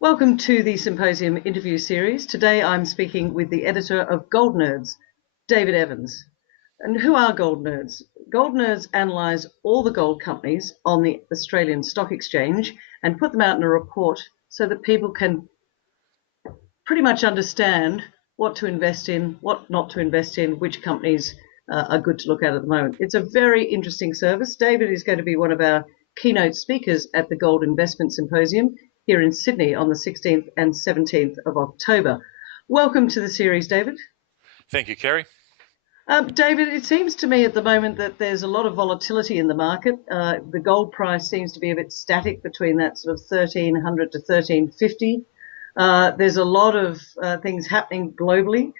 Welcome to the Symposium interview series. Today I'm speaking with the editor of Gold Nerds, David Evans. And who are Gold Nerds? Gold Nerds analyse all the gold companies on the Australian Stock Exchange and put them out in a report so that people can pretty much understand what to invest in, what not to invest in, which companies are good to look at the moment. It's a very interesting service. David is going to be one of our keynote speakers at the Gold Investment Symposium here in Sydney on the 16th and 17th of October. Welcome to the series, David. Thank you, Kerry. David, it seems to me at the moment that there's a lot of volatility in the market. The gold price seems to be a bit static between that sort of 1,300 to 1,350. There's a lot of things happening globally.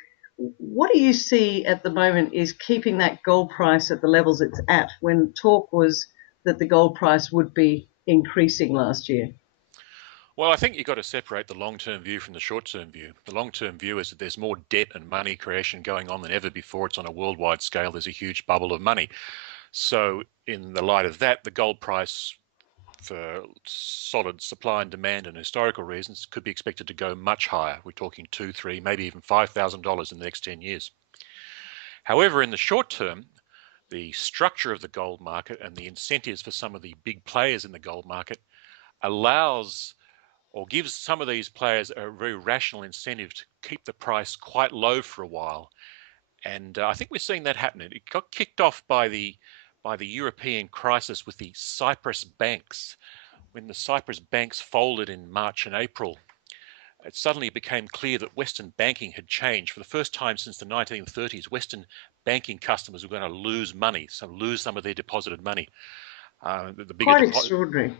What do you see at the moment is keeping that gold price at the levels it's at when talk was that the gold price would be increasing last year? Well, I think you've got to separate the long-term view from the short-term view. The long-term view is that there's more debt and money creation going on than ever before. It's on a worldwide scale. There's a huge bubble of money. So in the light of that, the gold price, for solid supply and demand and historical reasons, could be expected to go much higher. We're talking $2, $3, maybe even $5,000 in the next 10 years. However, in the short term, the structure of the gold market and the incentives for some of the big players in the gold market allows or gives some of these players a very rational incentive to keep the price quite low for a while. And I think we're seeing that happen. It got kicked off by the European crisis with the Cyprus banks. When the Cyprus banks folded in March and April, it suddenly became clear that Western banking had changed. For the first time since the 1930s, Western banking customers were going to lose money, lose some of their deposited money. Quite extraordinary.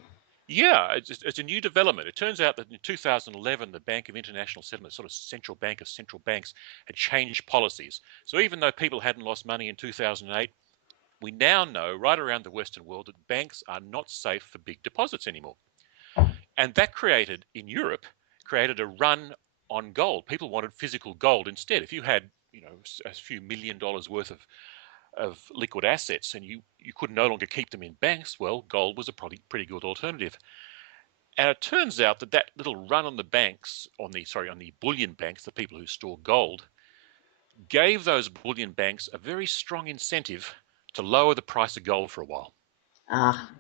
Yeah, it's a new development. It turns out that in 2011, the Bank of International Settlement, sort of central bank of central banks, had changed policies. So even though people hadn't lost money in 2008, we now know right around the Western world that banks are not safe for big deposits anymore. And that in Europe, created a run on gold. People wanted physical gold instead. If you had, a few $1 million worth of liquid assets and you could no longer keep them in banks, well, gold was a pretty good alternative. And it turns out that that little run on the banks, on the bullion banks, the people who store gold, gave those bullion banks a very strong incentive to lower the price of gold for a while. Ah.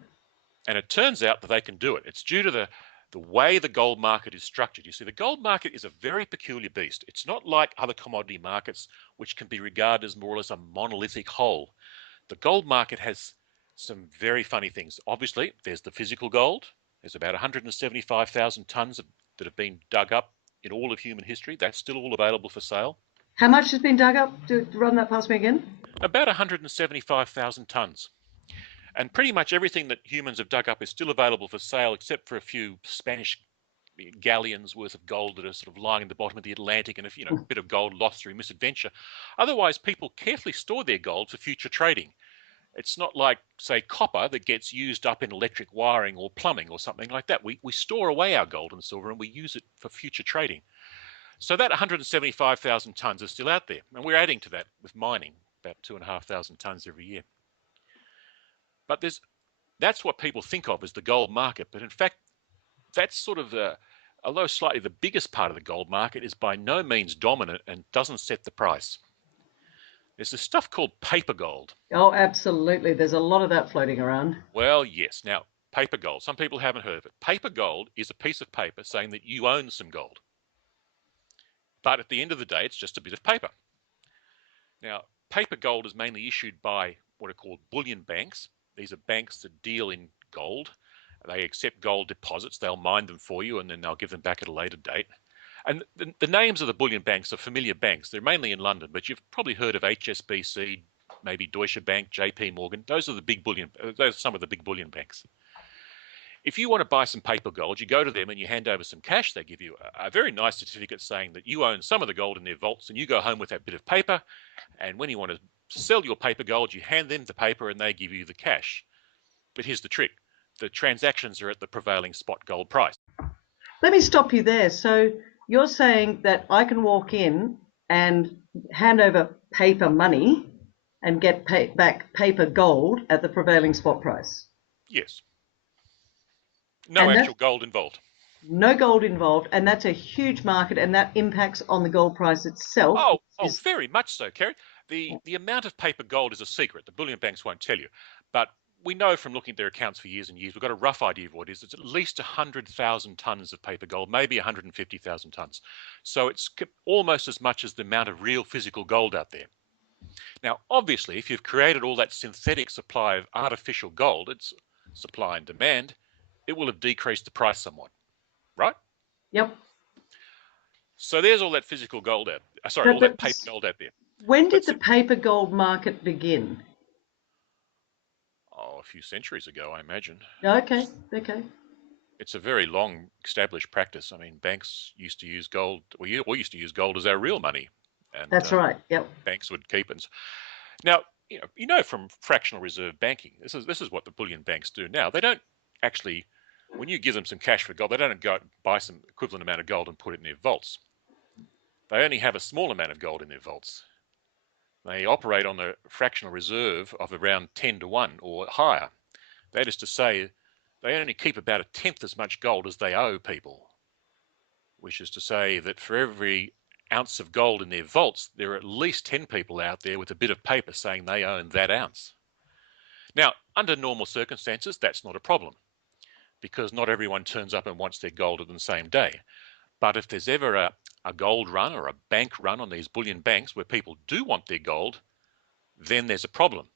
And it turns out that they can do it. It's due to the way the gold market is structured. You see, the gold market is a very peculiar beast. It's not like other commodity markets, which can be regarded as more or less a monolithic whole. The gold market has some very funny things. Obviously, there's the physical gold. There's about 175,000 tons that have been dug up in all of human history. That's still all available for sale. How much has been dug up? Run that past me again. About 175,000 tons. And pretty much everything that humans have dug up is still available for sale, except for a few Spanish galleons worth of gold that are sort of lying in the bottom of the Atlantic, and a bit of gold lost through misadventure. Otherwise, people carefully store their gold for future trading. It's not like, say, copper that gets used up in electric wiring or plumbing or something like that. We store away our gold and silver and we use it for future trading. So that 175,000 tons is still out there, and we're adding to that with mining, about 2,500 tons every year. But that's what people think of as the gold market. But in fact, that's sort of although slightly the biggest part of the gold market, is by no means dominant and doesn't set the price. There's this stuff called paper gold. Oh, absolutely. There's a lot of that floating around. Well, yes. Now, paper gold. Some people haven't heard of it. Paper gold is a piece of paper saying that you own some gold. But at the end of the day, it's just a bit of paper. Now, paper gold is mainly issued by what are called bullion banks. These are banks that deal in gold. They accept gold deposits. They'll mine them for you, and then they'll give them back at a later date. And the names of the bullion banks are familiar banks. They're mainly in London, but you've probably heard of HSBC, maybe Deutsche Bank, JP Morgan. Those are some of the big bullion banks. If you want to buy some paper gold, you go to them and you hand over some cash. They give you a very nice certificate saying that you own some of the gold in their vaults, and you go home with that bit of paper. And when you want to sell your paper gold, you hand them the paper and they give you the cash. But here's the trick. The transactions are at the prevailing spot gold price. Let me stop you there. So you're saying that I can walk in and hand over paper money and get back paper gold at the prevailing spot price? Yes. No actual gold involved. No gold involved, and that's a huge market, and that impacts on the gold price itself. Oh, very much so, Kerry. The amount of paper gold is a secret. The bullion banks won't tell you, but we know from looking at their accounts for years and years, we've got a rough idea of what it is. It's at least 100,000 tons of paper gold, maybe 150,000 tons. So it's almost as much as the amount of real physical gold out there. Now, obviously, if you've created all that synthetic supply of artificial gold, it's supply and demand, it will have decreased the price somewhat, right? Yep. So there's all that physical gold out, sorry, all But that paper gold out there. when did But the paper gold market begin? a few centuries ago, I imagine. Okay, okay. It's a very long established practice. I mean, banks used to use gold. We all used to use gold as our real money, and That's right. Yep. banks would keep it. Now, you know from fractional reserve banking, this is what the bullion banks do now. They don't actually, when you give them some cash for gold, they don't go out and buy some equivalent amount of gold and put it in their vaults. They only have a small amount of gold in their vaults. They operate on a fractional reserve of around 10 to 1 or higher. That is to say, they only keep about a tenth as much gold as they owe people, which is to say that for every ounce of gold in their vaults, there are at least 10 people out there with a bit of paper saying they own that ounce. Now, under normal circumstances, that's not a problem because not everyone turns up and wants their gold on the same day. But if there's ever a gold run or a bank run on these bullion banks where people do want their gold, then there's a problem.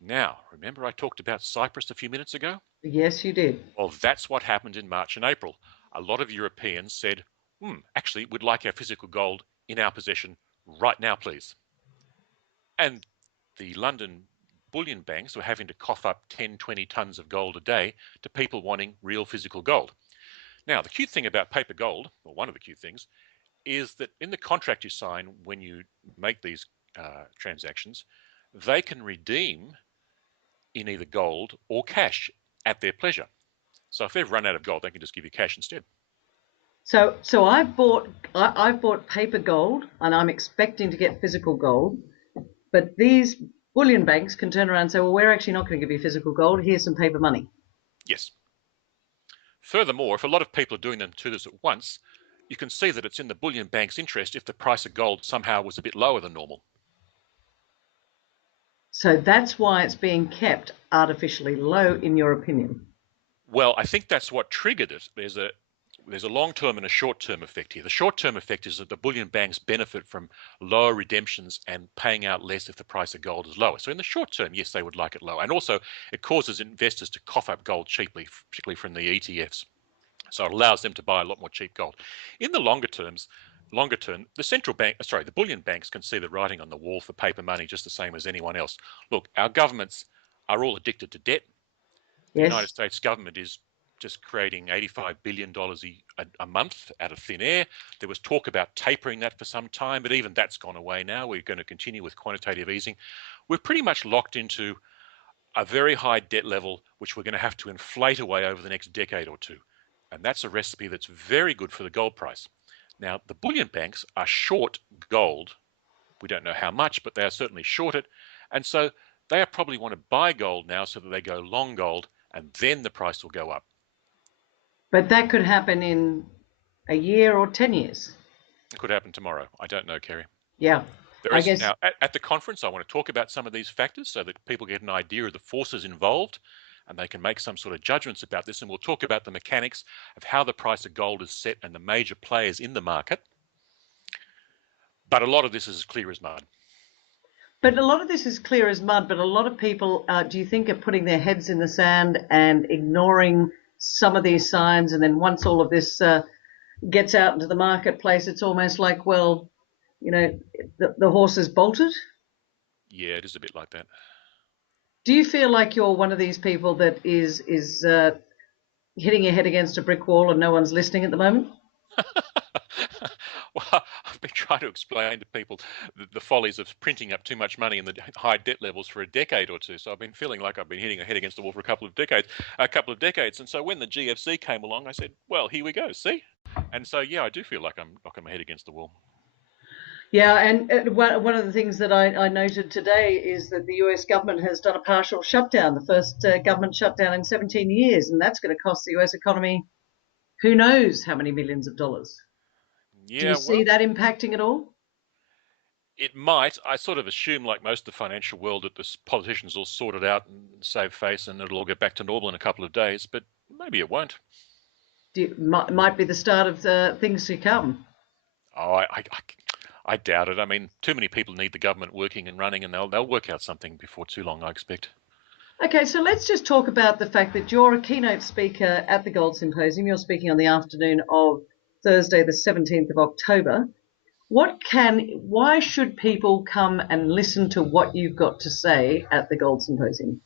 Now, remember I talked about Cyprus a few minutes ago? Yes, you did. Well, that's what happened in March and April. A lot of Europeans said, actually, we'd like our physical gold in our possession right now, please. And the London bullion banks were having to cough up 10, 20 tons of gold a day to people wanting real physical gold. Now, the cute thing about paper gold, or one of the cute things, is that in the contract you sign when you make these transactions, they can redeem in either gold or cash at their pleasure. So if they've run out of gold, they can just give you cash instead. So I've bought paper gold, and I'm expecting to get physical gold. But these bullion banks can turn around and say, well, we're actually not going to give you physical gold. Here's some paper money. Yes. Furthermore, if a lot of people are doing them to this at once, you can see that it's in the bullion bank's interest if the price of gold somehow was a bit lower than normal. So that's why it's being kept artificially low, in your opinion. Well, I think that's what triggered it. There's a long-term and a short-term effect here. The short-term effect is that the bullion banks benefit from lower redemptions and paying out less if the price of gold is lower. So in the short term, yes, they would like it low. And also, it causes investors to cough up gold cheaply, particularly from the ETFs. So it allows them to buy a lot more cheap gold. In the longer term, the bullion banks can see the writing on the wall for paper money just the same as anyone else. Look, our governments are all addicted to debt. The United Yes. States government is just creating $85 billion a month out of thin air. There was talk about tapering that for some time, but even that's gone away now. We're going to continue with quantitative easing. We're pretty much locked into a very high debt level, which we're going to have to inflate away over the next decade or two. And that's a recipe that's very good for the gold price. Now, the bullion banks are short gold. We don't know how much, but they are certainly short it. And so they probably want to buy gold now so that they go long gold, and then the price will go up. But that could happen in a year or 10 years. It could happen tomorrow. I don't know, Kerry. Yeah. There I is guess. now at the conference, I want to talk about some of these factors so that people get an idea of the forces involved and they can make some sort of judgments about this. And we'll talk about the mechanics of how the price of gold is set and the major players in the market. But a lot of this is as clear as mud. But a lot of this is clear as mud, but a lot of people, do you think, are putting their heads in the sand and ignoring some of these signs? And then once all of this gets out into the marketplace, it's almost like, well, the horse is bolted. Yeah, it is a bit like that. Do you feel like you're one of these people that is hitting your head against a brick wall and no one's listening at the moment? Well, I've been trying to explain to people the follies of printing up too much money and the high debt levels for a decade or two. So I've been feeling like I've been hitting a head against the wall for a couple of decades. And so when the GFC came along, I said, well, here we go. See? And so, yeah, I do feel like I'm knocking my head against the wall. Yeah, and one of the things that I noted today is that the US government has done a partial shutdown, the first government shutdown in 17 years, and that's going to cost the US economy Who knows how many millions of dollars? Do you Yeah, see well, that impacting at all? it might. I sort of assume, like most of the financial world, that the politicians will sort it out and save face and it'll all get back to normal in a couple of days, but maybe it won't. Might be the start of things to come. Oh, I doubt it. I mean, too many people need the government working and running, and they'll work out something before too long, I expect. Okay, so let's just talk about the fact that you're a keynote speaker at the Gold Symposium. You're speaking on the afternoon of Thursday, the 17th of October. Why should people come and listen to what you've got to say at the Gold Symposium?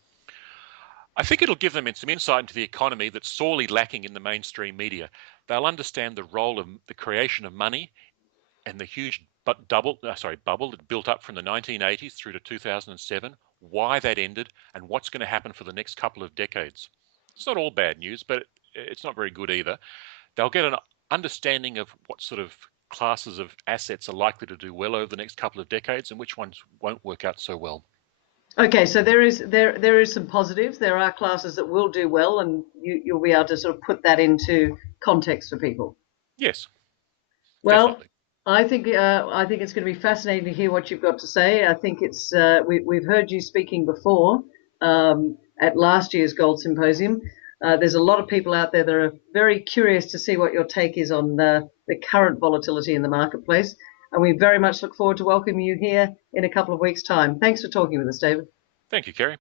I think it'll give them some insight into the economy that's sorely lacking in the mainstream media. They'll understand the role of the creation of money and the huge bubble that built up from the 1980s through to 2007, why that ended, and what's going to happen for the next couple of decades. It's not all bad news, but it's not very good either. They'll get an understanding of what sort of classes of assets are likely to do well over the next couple of decades and which ones won't work out so well. Okay, so there is some positives. There are classes that will do well, and you'll be able to sort of put that into context for people. Yes, Well, definitely. I think it's going to be fascinating to hear what you've got to say. I think we've heard you speaking before at last year's Gold Symposium. There's a lot of people out there that are very curious to see what your take is on the current volatility in the marketplace, and we very much look forward to welcoming you here in a couple of weeks' time. Thanks for talking with us, David. Thank you, Kerry.